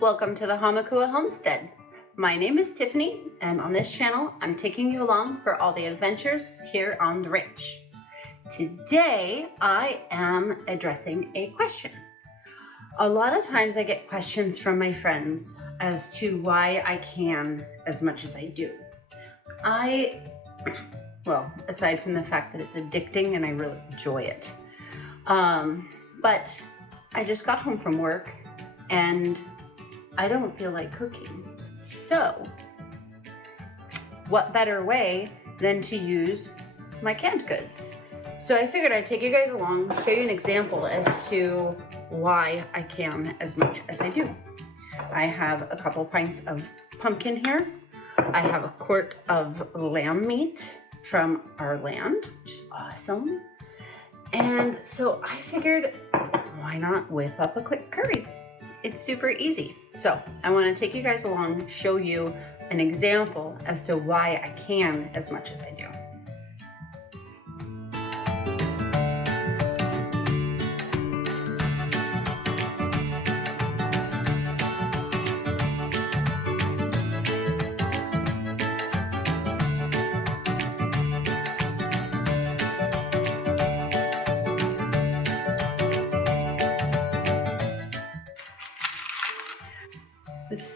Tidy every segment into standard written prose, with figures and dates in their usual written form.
Welcome to the Hamakua Homestead. My name is Tiffany, and on this channel, I'm taking you along for all the adventures here on the ranch. Today, I am addressing a question. A lot of times I get questions from my friends as to why I can as much as I do. Well, aside from the fact that it's addicting and I really enjoy it. But I just got home from work and I don't feel like cooking. So, what better way than to use my canned goods? So I figured I'd take you guys along, show you an example as to why I can as much as I do. I have a couple pints of pumpkin here. I have a quart of lamb meat from our land, which is awesome. And so I figured, why not whip up a quick curry? It's super easy. So I want to take you guys along, show you an example as to why I can as much as I do.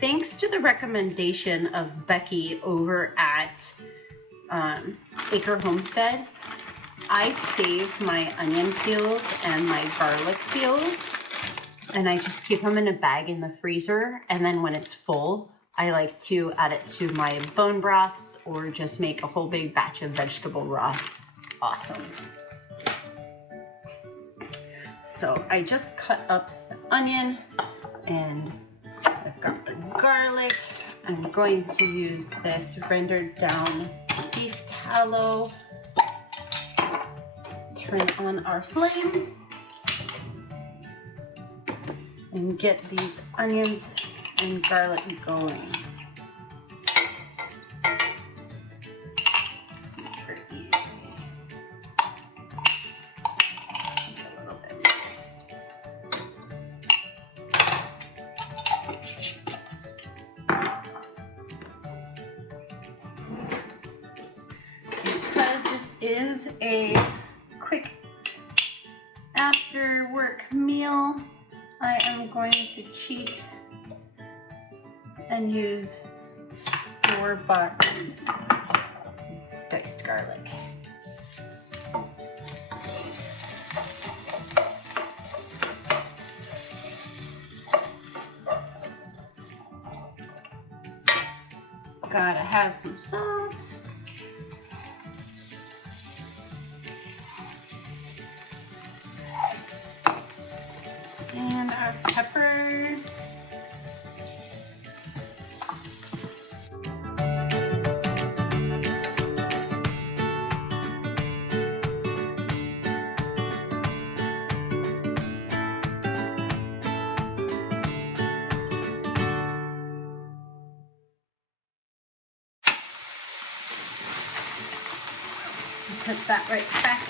Thanks to the recommendation of Becky over at Acre Homestead, I save my onion peels and my garlic peels, and I just keep them in a bag in the freezer, and then when it's full, I like to add it to my bone broths or just make a whole big batch of vegetable broth. Awesome. So I just cut up the onion and I've got the garlic. I'm going to use this rendered down beef tallow. Turn on our flame and get these onions and garlic going. Super easy. A little bit. Because this is a quick after work meal, I am going to cheat and use store-bought diced garlic. Gotta have some salt. And our pepper. Put that right back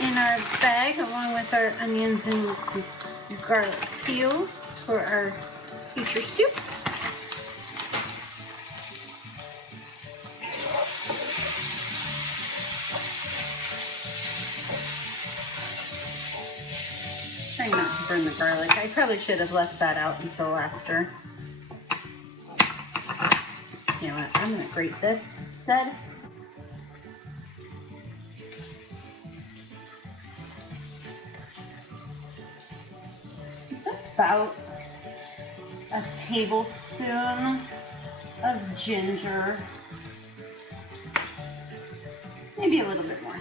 in our bag along with our onions and garlic peels for our future soup. Trying not to burn the garlic. I probably should have left that out until after. You know what? I'm going to grate this instead. About a tablespoon of ginger, maybe a little bit more.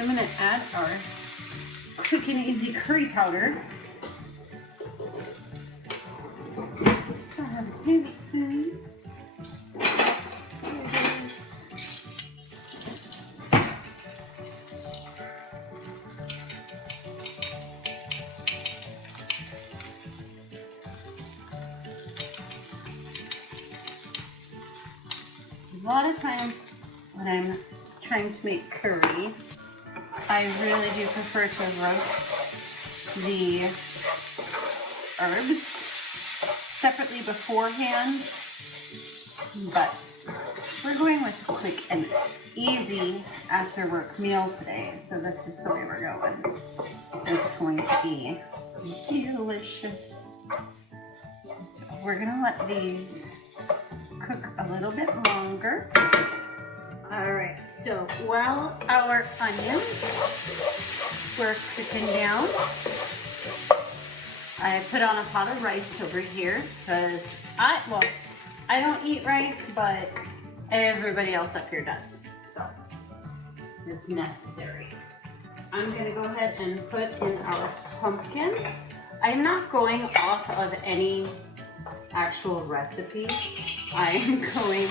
I'm going to add our quick and easy curry powder. I have a tablespoon. Here it is. lot of times when I'm trying to make curry, I really do prefer to roast the herbs separately beforehand, but we're going with a quick and easy after work meal today, so this is the way we're going. It's going to be delicious. So we're gonna let these cook a little bit longer. All right, so while our onions were cooking down, I put on a pot of rice over here because I don't eat rice, but everybody else up here does, so it's necessary. I'm gonna go ahead and put in our pumpkin. I'm not going off of any actual recipe. I am going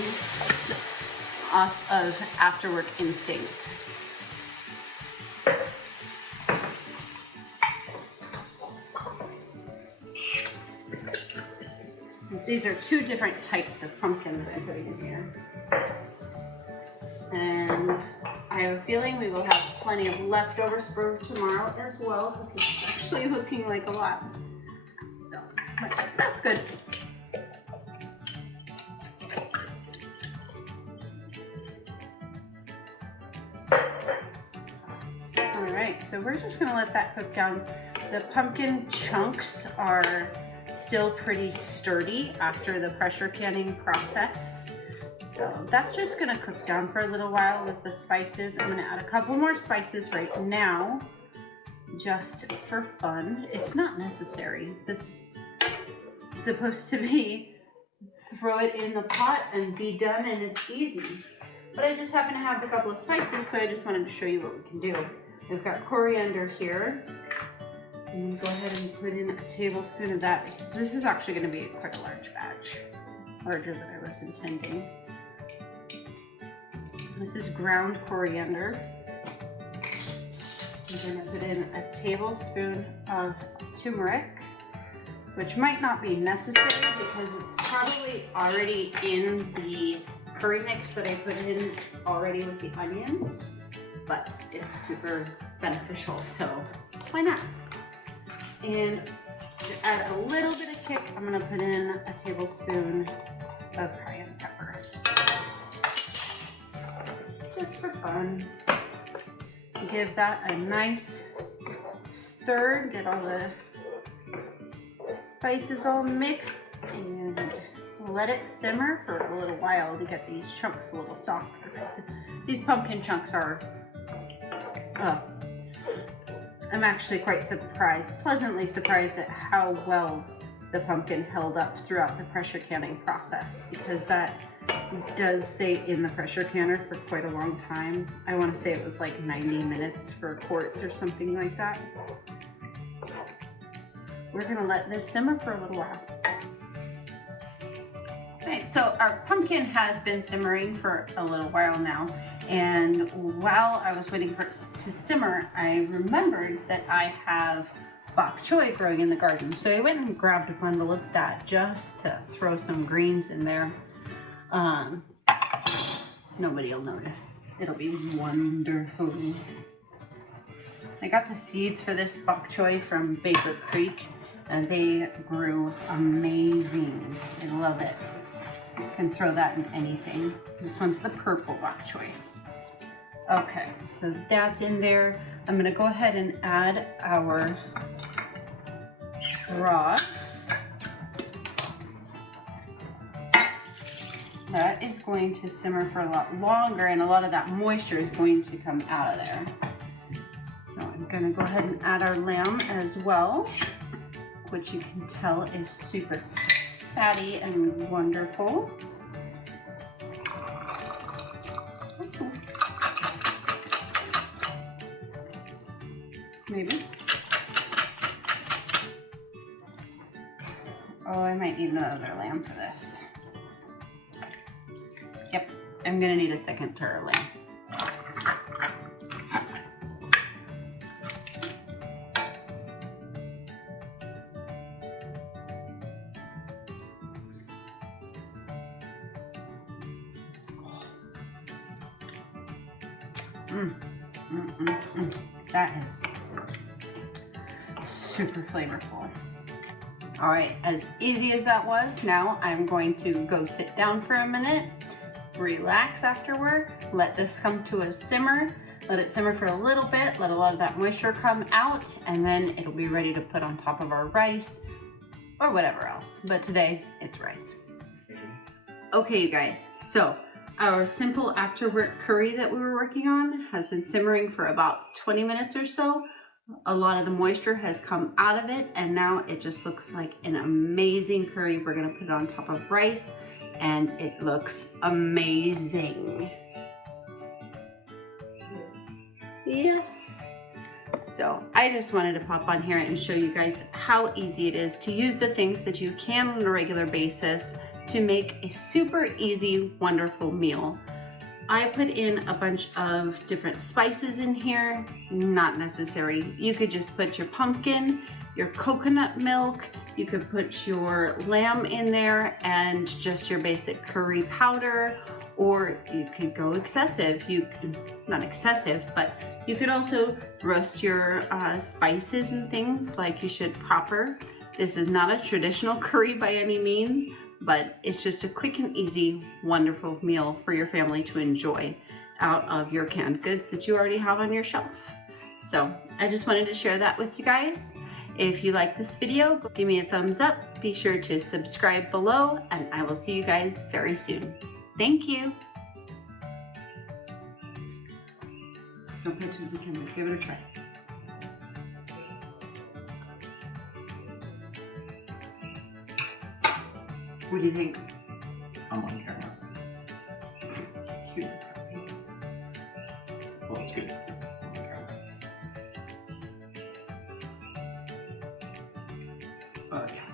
off of afterwork instinct. These are two different types of pumpkin that I'm putting in here. And I have a feeling we will have plenty of leftovers for tomorrow as well, because it's actually looking like a lot. So, that's good. All right, so we're just gonna let that cook down. The pumpkin chunks are still pretty sturdy after the pressure canning process. So that's just gonna cook down for a little while with the spices. I'm gonna add a couple more spices right now, just for fun. It's not necessary. This is supposed to be throw it in the pot and be done and it's easy. But I just happen to have a couple of spices, so I just wanted to show you what we can do. We've got coriander here. I'm gonna go ahead and put in a tablespoon of that because this is actually gonna be quite a large batch, larger than I was intending. This is ground coriander. I'm gonna put in a tablespoon of turmeric, which might not be necessary because it's probably already in the curry mix that I put in already with the onions, but it's super beneficial, so why not? And to add a little bit of kick, I'm gonna put in a tablespoon of cayenne pepper. Just for fun. Give that a nice stir, get all the spices all mixed, and let it simmer for a little while to get these chunks a little softer. These pumpkin chunks are, I'm actually quite surprised, pleasantly surprised at how well the pumpkin held up throughout the pressure canning process, because that does stay in the pressure canner for quite a long time. I want to say it was like 90 minutes for quarts or something like that. So we're going to let this simmer for a little while. Okay, so our pumpkin has been simmering for a little while now, and while I was waiting for it to simmer, I remembered that I have bok choy growing in the garden. So I went and grabbed a bundle of that just to throw some greens in there. Nobody will notice. It'll be wonderful. I got the seeds for this bok choy from Baker Creek, and they grew amazing. I love it. You can throw that in anything. This one's the purple bok choy. Okay, so that's in there. I'm gonna go ahead and add our broth. That is going to simmer for a lot longer, and a lot of that moisture is going to come out of there. So I'm gonna go ahead and add our lamb as well, which you can tell is super fatty and wonderful. Maybe. Oh, I might need another lamb for this. Yep, I'm gonna need a second tare lamb. That is super flavorful. All right, as easy as that was, now I'm going to go sit down for a minute, relax after work, let this come to a simmer, let it simmer for a little bit, let a lot of that moisture come out, and then it'll be ready to put on top of our rice or whatever else. But today, it's rice. Okay, you guys, so our simple after work curry that we were working on has been simmering for about 20 minutes or so. A lot of the moisture has come out of it, and now it just looks like an amazing curry. We're gonna put it on top of rice, and it looks amazing. Yes. So I just wanted to pop on here and show you guys how easy it is to use the things that you can on a regular basis to make a super easy, wonderful meal. I put in a bunch of different spices in here, not necessary. You could just put your pumpkin, your coconut milk, you could put your lamb in there and just your basic curry powder, or you could go excessive. Not excessive, but you could also roast your spices and things like you should proper. This is not a traditional curry by any means, but it's just a quick and easy, wonderful meal for your family to enjoy out of your canned goods that you already have on your shelf. So I just wanted to share that with you guys. If you like this video, give me a thumbs up. Be sure to subscribe below, and I will see you guys very soon. Thank you. Don't pay attention to the camera. Give it a try. What do you think? I'm on camera. Cute. Well, it's good. I'm on camera. Oh, yeah.